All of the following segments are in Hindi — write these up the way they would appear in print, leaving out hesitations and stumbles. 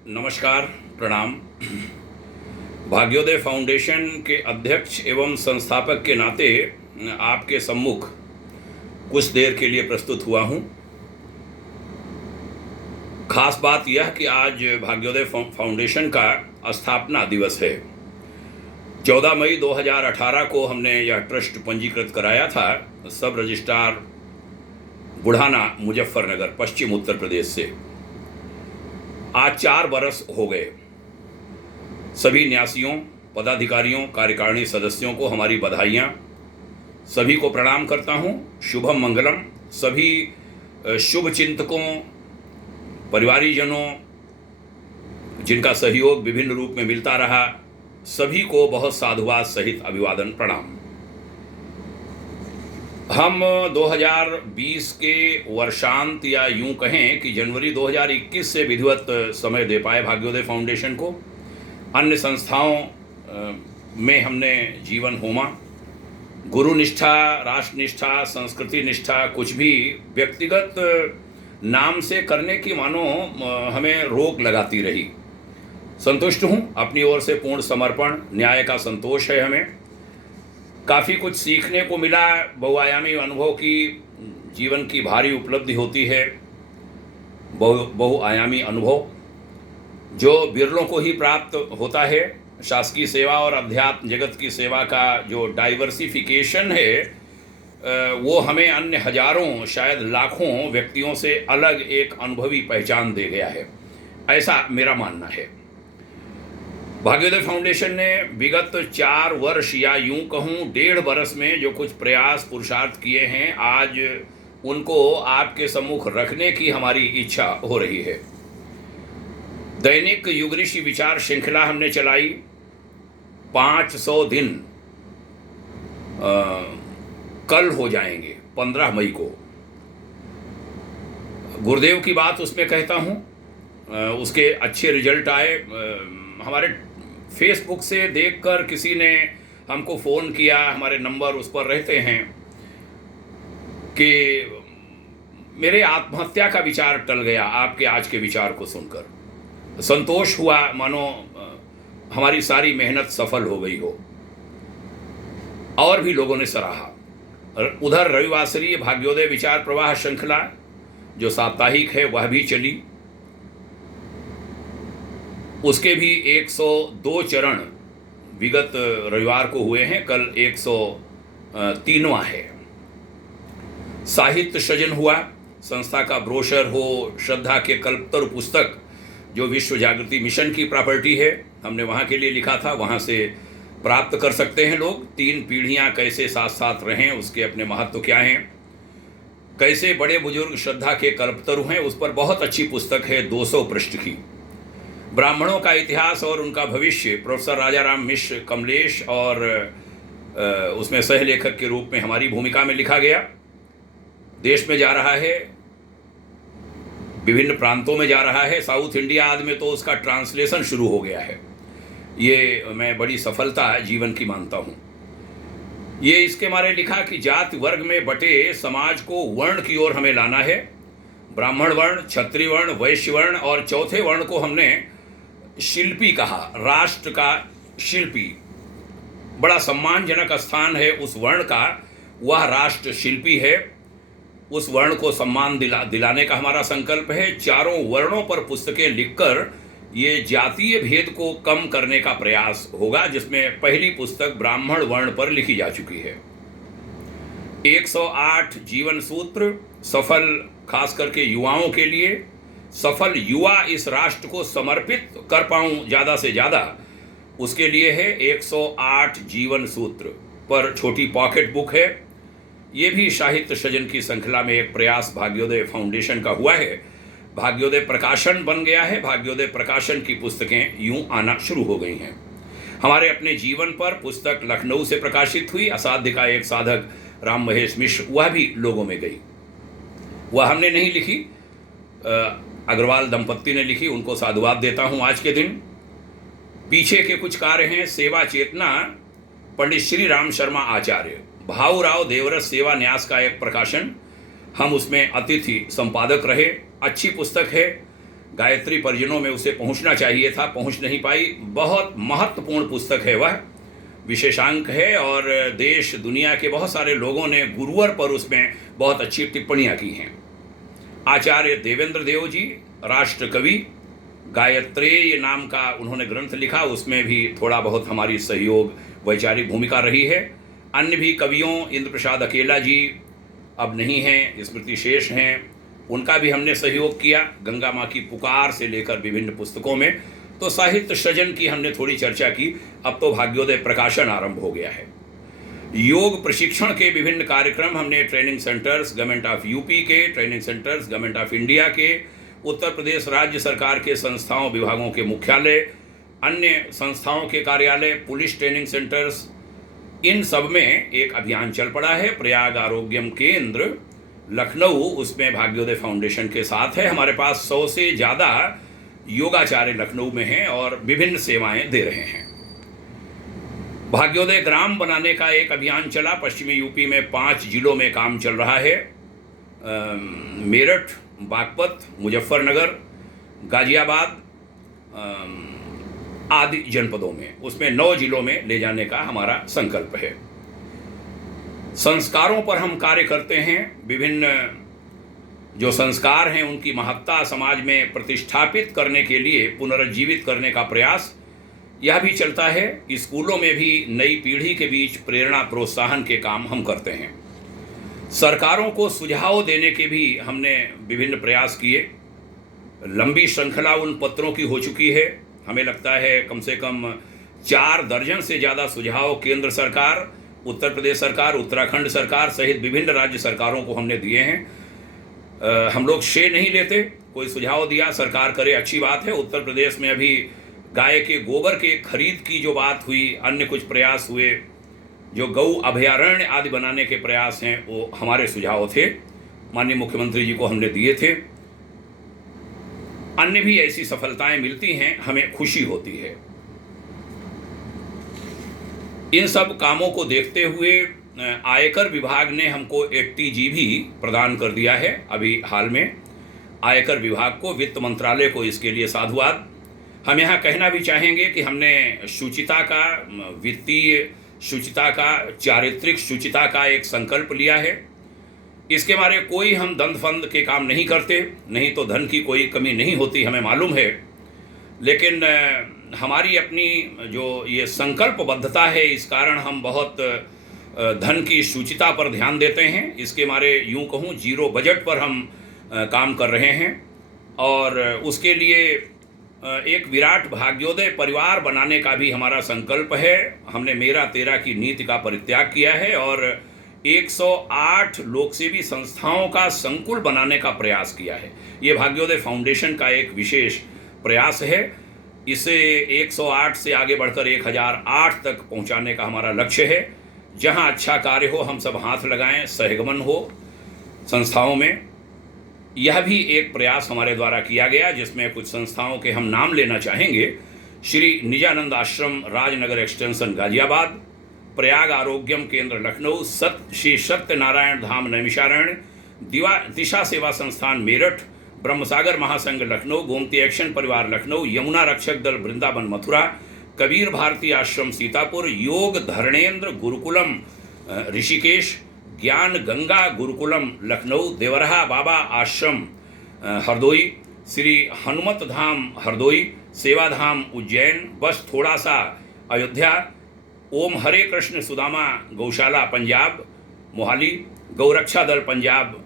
नमस्कार, प्रणाम। भाग्योदय फाउंडेशन के अध्यक्ष एवं संस्थापक के नाते आपके सम्मुख कुछ देर के लिए प्रस्तुत हुआ हूँ। खास बात यह कि आज भाग्योदय फाउंडेशन का स्थापना दिवस है। 14 मई 2018 को हमने यह ट्रस्ट पंजीकृत कराया था सब रजिस्ट्रार बुढ़ाना, मुजफ्फरनगर, पश्चिम उत्तर प्रदेश से। आज 4 बरस हो गए। सभी न्यासियों, पदाधिकारियों, कार्यकारिणी सदस्यों को हमारी बधाइयाँ। सभी को प्रणाम करता हूँ। शुभम मंगलम। सभी शुभ चिंतकों, परिवारीजनों, जिनका सहयोग विभिन्न रूप में मिलता रहा, सभी को बहुत साधुवाद सहित अभिवादन, प्रणाम। हम 2020 के वर्षांत या यूं कहें कि जनवरी 2021 से विधिवत समय दे पाए भाग्योदय फाउंडेशन को। अन्य संस्थाओं में हमने जीवन होमा, गुरु निष्ठा, राष्ट्र निष्ठा, संस्कृति निष्ठा कुछ भी व्यक्तिगत नाम से करने की मानो हमें रोक लगाती रही। संतुष्ट हूँ, अपनी ओर से पूर्ण समर्पण, न्याय का संतोष है हमें। काफ़ी कुछ सीखने को मिला। बहुआयामी अनुभव की जीवन की भारी उपलब्धि होती है। बहुआयामी अनुभव जो बिरलों को ही प्राप्त होता है। शासकीय सेवा और अध्यात्म जगत की सेवा का जो डाइवर्सिफिकेशन है वो हमें अन्य हजारों, शायद लाखों व्यक्तियों से अलग एक अनुभवी पहचान दे गया है, ऐसा मेरा मानना है। भाग्योदय फाउंडेशन ने विगत 4 वर्ष या यूं कहूं 1.5 बरस में जो कुछ प्रयास पुरुषार्थ किए हैं, आज उनको आपके सम्मुख रखने की हमारी इच्छा हो रही है। दैनिक युग ऋषि विचार श्रृंखला हमने चलाई। 500 दिन कल हो जाएंगे, 15 मई को। गुरुदेव की बात उसमें कहता हूँ। उसके अच्छे रिजल्ट आए। हमारे फेसबुक से देखकर किसी ने हमको फ़ोन किया, हमारे नंबर उस पर रहते हैं, कि मेरे आत्महत्या का विचार टल गया आपके आज के विचार को सुनकर। संतोष हुआ, मानो हमारी सारी मेहनत सफल हो गई हो। और भी लोगों ने सराहा। उधर रविवासरीय भाग्योदय विचार प्रवाह श्रृंखला जो साप्ताहिक है वह भी चली। उसके भी 102 चरण विगत रविवार को हुए हैं। कल 103वां है। साहित्य सृजन हुआ। संस्था का ब्रोशर हो, श्रद्धा के कल्पतरु पुस्तक जो विश्व जागृति मिशन की प्रॉपर्टी है, हमने वहाँ के लिए लिखा था, वहाँ से प्राप्त कर सकते हैं लोग। 3 पीढ़ियाँ कैसे साथ साथ रहें, उसके अपने महत्व क्या हैं, कैसे बड़े बुजुर्ग श्रद्धा के कल्पतरु हैं, उस पर बहुत अच्छी पुस्तक है, 200 पृष्ठ की। ब्राह्मणों का इतिहास और उनका भविष्य, प्रोफेसर राजाराम मिश्र, कमलेश और उसमें सह लेखक के रूप में हमारी भूमिका में लिखा गया। देश में जा रहा है, विभिन्न प्रांतों में जा रहा है। साउथ इंडिया आदि में तो उसका ट्रांसलेशन शुरू हो गया है। ये मैं बड़ी सफलता जीवन की मानता हूँ। ये इसके मारे लिखा कि जाति वर्ग में बटे समाज को वर्ण की ओर हमें लाना है। ब्राह्मण वर्ण, क्षत्रिय वर्ण, वैश्य वर्ण और चौथे वर्ण को हमने शिल्पी कहा। राष्ट्र का शिल्पी, बड़ा सम्मानजनक स्थान है उस वर्ण का, वह राष्ट्र शिल्पी है। उस वर्ण को सम्मान दिलाने का हमारा संकल्प है। चारों वर्णों पर पुस्तकें लिखकर ये जातीय भेद को कम करने का प्रयास होगा, जिसमें पहली पुस्तक ब्राह्मण वर्ण पर लिखी जा चुकी है। 108 जीवन सूत्र सफल, खास करके युवाओं के लिए, सफल युवा इस राष्ट्र को समर्पित कर पाऊं ज़्यादा से ज़्यादा, उसके लिए है 108 जीवन सूत्र पर छोटी पॉकेट बुक है। ये भी साहित्य सृजन की श्रृंखला में एक प्रयास भाग्योदय फाउंडेशन का हुआ है। भाग्योदय प्रकाशन बन गया है। भाग्योदय प्रकाशन की पुस्तकें यूं आना शुरू हो गई हैं। हमारे अपने जीवन पर पुस्तक लखनऊ से प्रकाशित हुई, असाध्य का एक साधक राम महेश मिश्र, वह भी लोगों में गई। वह हमने नहीं लिखी, अग्रवाल दंपत्ति ने लिखी, उनको साधुवाद देता हूँ आज के दिन। पीछे के कुछ कार्य हैं। सेवा चेतना, पंडित श्री राम शर्मा आचार्य, भाऊराव देवरस सेवा न्यास का एक प्रकाशन, हम उसमें अतिथि संपादक रहे। अच्छी पुस्तक है। गायत्री परिजनों में उसे पहुंचना चाहिए था, पहुंच नहीं पाई। बहुत महत्वपूर्ण पुस्तक है वह, विशेषांक है, और देश दुनिया के बहुत सारे लोगों ने गुरुवर पर उसमें बहुत अच्छी टिप्पणियां की हैं। आचार्य देवेंद्र देव जी, राष्ट्र कवि, गायत्रेय नाम का उन्होंने ग्रंथ लिखा, उसमें भी थोड़ा बहुत हमारी सहयोग वैचारिक भूमिका रही है। अन्य भी कवियों, इंद्र प्रसाद अकेला जी अब नहीं हैं, स्मृति शेष हैं, उनका भी हमने सहयोग किया, गंगा माँ की पुकार से लेकर विभिन्न पुस्तकों में। तो साहित्य सृजन की हमने थोड़ी चर्चा की। अब तो भाग्योदय प्रकाशन आरंभ हो गया है। योग प्रशिक्षण के विभिन्न कार्यक्रम हमने training centres Government of UP के, training centres Government of India के, उत्तर प्रदेश राज्य सरकार के संस्थाओं विभागों के मुख्यालय, अन्य संस्थाओं के कार्यालय, पुलिस ट्रेनिंग सेंटर्स, इन सब में एक अभियान चल पड़ा है। प्रयाग आरोग्यम केंद्र लखनऊ उसमें भाग्योदय फाउंडेशन के साथ है। हमारे पास 100 से ज़्यादा योगाचार्य लखनऊ में हैं और विभिन्न सेवाएं दे रहे हैं। भाग्योदय ग्राम बनाने का एक अभियान चला। पश्चिमी यूपी में 5 जिलों में काम चल रहा है, मेरठ, बागपत, मुजफ्फरनगर, गाजियाबाद आदि जनपदों में, उसमें 9 जिलों में ले जाने का हमारा संकल्प है। संस्कारों पर हम कार्य करते हैं। विभिन्न जो संस्कार हैं उनकी महत्ता समाज में प्रतिष्ठापित करने के लिए पुनरुज्जीवित करने का प्रयास यह भी चलता है। स्कूलों में भी नई पीढ़ी के बीच प्रेरणा प्रोत्साहन के काम हम करते हैं। सरकारों को सुझाव देने के भी हमने विभिन्न प्रयास किए। लंबी श्रृंखला उन पत्रों की हो चुकी है। हमें लगता है कम से कम 4 दर्जन से ज़्यादा सुझाव केंद्र सरकार, उत्तर प्रदेश सरकार, उत्तराखंड सरकार सहित विभिन्न राज्य सरकारों को हमने दिए हैं। हम लोग श्रेय नहीं लेते, कोई सुझाव दिया सरकार करे, अच्छी बात है। उत्तर प्रदेश में अभी गाय के गोबर के खरीद की जो बात हुई, अन्य कुछ प्रयास हुए, जो गौ अभयारण्य आदि बनाने के प्रयास हैं, वो हमारे सुझाव थे, माननीय मुख्यमंत्री जी को हमने दिए थे। अन्य भी ऐसी सफलताएं मिलती हैं, हमें खुशी होती है। इन सब कामों को देखते हुए आयकर विभाग ने हमको 80 भी प्रदान कर दिया है अभी हाल में। आयकर विभाग को, वित्त मंत्रालय को इसके लिए साधुवाद। हम यहाँ कहना भी चाहेंगे कि हमने शुचिता का, वित्तीय शुचिता का, चारित्रिक शुचिता का एक संकल्प लिया है। इसके मारे कोई हम दंड फंद के काम नहीं करते, नहीं तो धन की कोई कमी नहीं होती, हमें मालूम है। लेकिन हमारी अपनी जो ये संकल्पबद्धता है, इस कारण हम बहुत धन की शुचिता पर ध्यान देते हैं। इसके मारे यूं कहूँ जीरो बजट पर हम काम कर रहे हैं और उसके लिए एक विराट भाग्योदय परिवार बनाने का भी हमारा संकल्प है। हमने मेरा तेरा की नीति का परित्याग किया है और 108 लोकसेवी संस्थाओं का संकुल बनाने का प्रयास किया है। ये भाग्योदय फाउंडेशन का एक विशेष प्रयास है। इसे 108 से आगे बढ़कर 1008 तक पहुंचाने का हमारा लक्ष्य है। जहां अच्छा कार्य हो हम सब हाथ लगाएं, सहगमन हो संस्थाओं में। यह भी एक प्रयास हमारे द्वारा किया गया, जिसमें कुछ संस्थाओं के हम नाम लेना चाहेंगे। श्री निजानंद आश्रम राजनगर एक्सटेंशन गाजियाबाद, प्रयाग आरोग्यम केंद्र लखनऊ, श्री सत्यनारायण धाम नैमिषारण्य, दिशा सेवा संस्थान मेरठ, ब्रह्मसागर महासंघ लखनऊ, गोमती एक्शन परिवार लखनऊ, यमुना रक्षक दल वृंदावन मथुरा, कबीर भारती आश्रम सीतापुर, योग धरणेन्द्र गुरुकुलम ऋषिकेश, ज्ञान गंगा गुरुकुलम लखनऊ, देवरहा बाबा आश्रम हरदोई, श्री हनुमत धाम हरदोई, सेवा धाम उज्जैन, बस थोड़ा सा अयोध्या, ओम हरे कृष्ण सुदामा गौशाला पंजाब मोहाली, गौरक्षा दल पंजाब,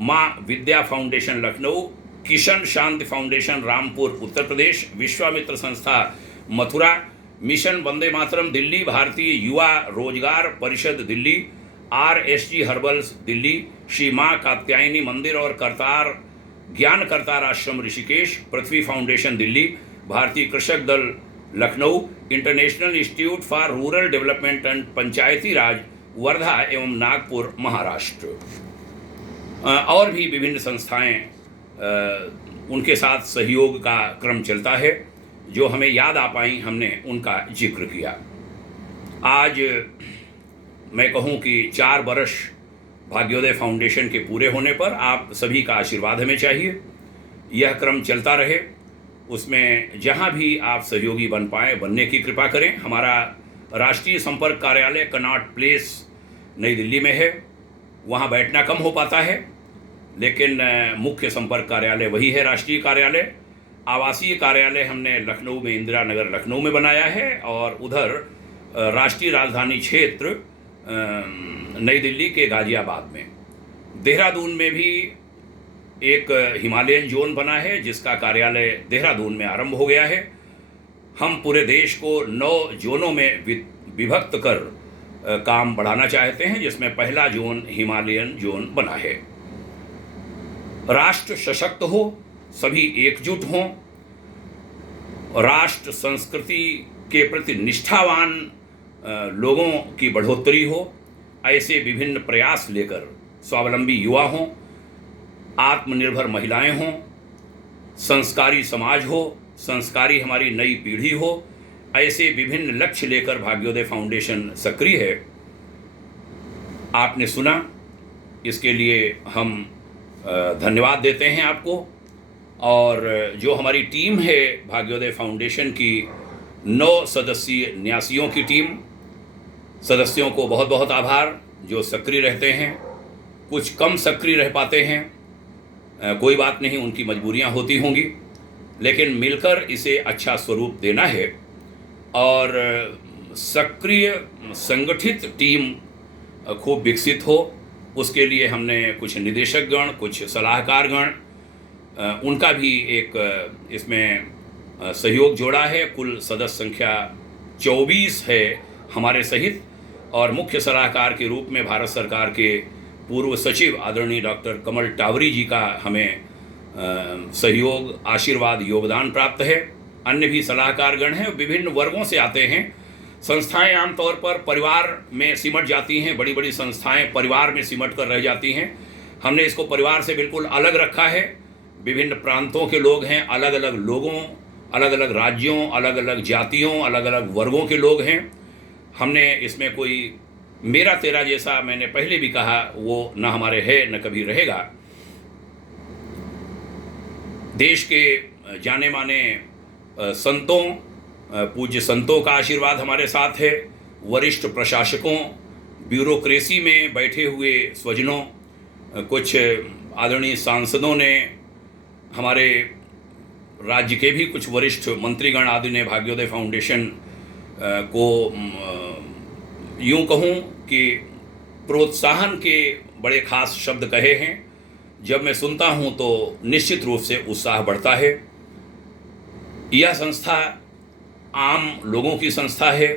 माँ विद्या फाउंडेशन लखनऊ, किशन शांति फाउंडेशन रामपुर उत्तर प्रदेश, विश्वामित्र संस्था मथुरा, मिशन वंदे मातरम दिल्ली, भारतीय युवा रोजगार परिषद दिल्ली, RSG हर्बल्स दिल्ली, श्री माँ कात्यायनी मंदिर और करतार ज्ञान करतार आश्रम ऋषिकेश, पृथ्वी foundation Delhi, Bharatiya Krishak Dal Lucknow, International Institute for Rural Development and Panchayati Raj Wardha एवं नागपुर महाराष्ट्र। और भी विभिन्न संस्थाएं उनके साथ सहयोग का क्रम चलता है। जो हमें याद आ पाई हमने उनका जिक्र किया। आज मैं कहूं कि 4 वर्ष भाग्योदय फाउंडेशन के पूरे होने पर आप सभी का आशीर्वाद हमें चाहिए। यह क्रम चलता रहे। उसमें जहाँ भी आप सहयोगी बन पाए, बनने की कृपा करें। हमारा राष्ट्रीय संपर्क कार्यालय कनॉट प्लेस नई दिल्ली में है, वहाँ बैठना कम हो पाता है, लेकिन मुख्य संपर्क कार्यालय वही है, राष्ट्रीय कार्यालय। आवासीय कार्यालय हमने लखनऊ में, इंदिरा नगर लखनऊ में बनाया है, और उधर राष्ट्रीय राजधानी क्षेत्र नई दिल्ली के गाजियाबाद में। देहरादून में भी एक हिमालयन जोन बना है, जिसका कार्यालय देहरादून में आरंभ हो गया है। हम पूरे देश को 9 जोनों में विभक्त कर काम बढ़ाना चाहते हैं, जिसमें पहला जोन हिमालयन जोन बना है। राष्ट्र सशक्त हो, सभी एकजुट हों, राष्ट्र संस्कृति के प्रति निष्ठावान लोगों की बढ़ोतरी हो, ऐसे विभिन्न प्रयास लेकर स्वावलंबी युवा हों, आत्मनिर्भर महिलाएं हों, संस्कारी समाज हो, संस्कारी हमारी नई पीढ़ी हो, ऐसे विभिन्न लक्ष्य लेकर भाग्योदय फाउंडेशन सक्रिय है। आपने सुना, इसके लिए हम धन्यवाद देते हैं आपको। और जो हमारी टीम है भाग्योदय फाउंडेशन की 9 सदस्यीय न्यासियों की टीम, सदस्यों को बहुत बहुत आभार जो सक्रिय रहते हैं। कुछ कम सक्रिय रह पाते हैं, कोई बात नहीं, उनकी मजबूरियां होती होंगी, लेकिन मिलकर इसे अच्छा स्वरूप देना है। और सक्रिय संगठित टीम खूब विकसित हो, उसके लिए हमने कुछ निदेशक गण, कुछ सलाहकार गण, उनका भी एक इसमें सहयोग जोड़ा है। कुल सदस्य संख्या 24 है हमारे सहित, और मुख्य सलाहकार के रूप में भारत सरकार के पूर्व सचिव आदरणीय डॉक्टर कमल टावरी जी का हमें सहयोग, आशीर्वाद, योगदान प्राप्त है। अन्य भी सलाहकार गण हैं, विभिन्न वर्गों से आते हैं। संस्थाएं आमतौर पर परिवार में सिमट जाती हैं, बड़ी बड़ी संस्थाएं परिवार में सिमट कर रह जाती हैं। हमने इसको परिवार से बिल्कुल अलग रखा है। विभिन्न प्रांतों के लोग हैं, अलग अलग लोगों, अलग अलग राज्यों, अलग अलग जातियों, अलग अलग वर्गों के लोग हैं। हमने इसमें कोई मेरा तेरा जैसा, मैंने पहले भी कहा, वो न हमारे है न कभी रहेगा। देश के जाने माने संतों, पूज्य संतों का आशीर्वाद हमारे साथ है। वरिष्ठ प्रशासकों, ब्यूरोक्रेसी में बैठे हुए स्वजनों, कुछ आदरणीय सांसदों ने, हमारे राज्य के भी कुछ वरिष्ठ मंत्रीगण आदि ने भाग्योदय फाउंडेशन को यूं कहूं कि प्रोत्साहन के बड़े खास शब्द कहे हैं। जब मैं सुनता हूं तो निश्चित रूप से उत्साह बढ़ता है। यह संस्था आम लोगों की संस्था है,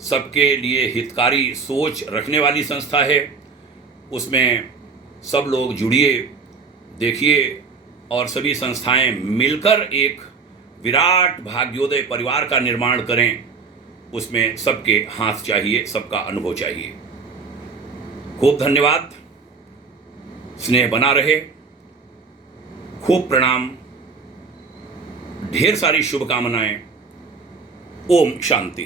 सबके लिए हितकारी सोच रखने वाली संस्था है। उसमें सब लोग जुड़िए, देखिए, और सभी संस्थाएं मिलकर एक विराट भाग्योदय परिवार का निर्माण करें। उसमें सबके हाथ चाहिए, सबका अनुभव चाहिए। खूब धन्यवाद, स्नेह बना रहे, खूब प्रणाम, ढेर सारी शुभकामनाएं। ओम शांति।